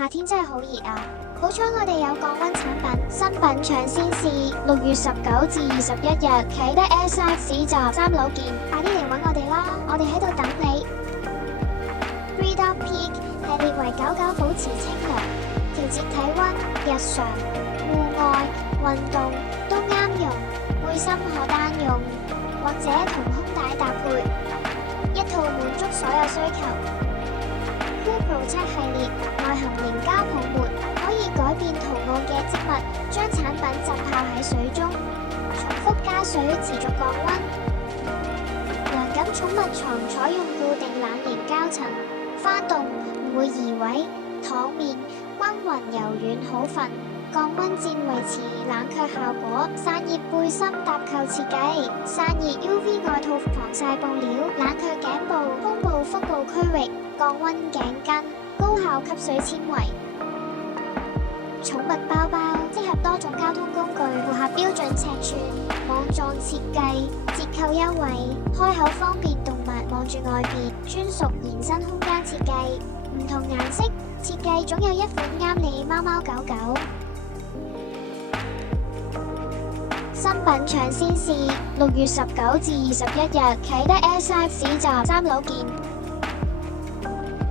夏天真係好熱啊！好彩我哋有降溫產品，新品搶先試，6月19至21日，啟德 Airside 市集3樓見，快啲嚟搵我哋啦！我哋喺度等你。Breathe Up Peak 系列為99保持清涼，調節體溫，日常、戶外運動都啱用，背心可單用，或者同胸帶搭配，一套滿足所有需求。Cool Protect 系列內含凝膠泡沫，可以改變圖案嘅織物，將產品浸泡喺水中，重複加水持續降溫。涼感寵物床採用固定冷凝膠層，翻動唔會移位，躺面溫勻柔軟好瞓，降溫墊維持冷卻效果，散熱背心搭扣設計，散熱 UV 外套防曬布料，冷卻頸部、胸部、腹部區域，降溫頸巾，高效吸水纖維。寵物包包適合多種交通工具，符合標準尺寸，網狀設計，折扣優惠，開口方便動物望住外邊，專屬延伸空間設計，唔同顏色設計總有一款啱你貓貓狗狗。新品搶先試，6月19至21日，啟德 Airside 市集3樓見，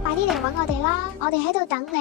快啲嚟搵我哋啦！我哋喺度等你。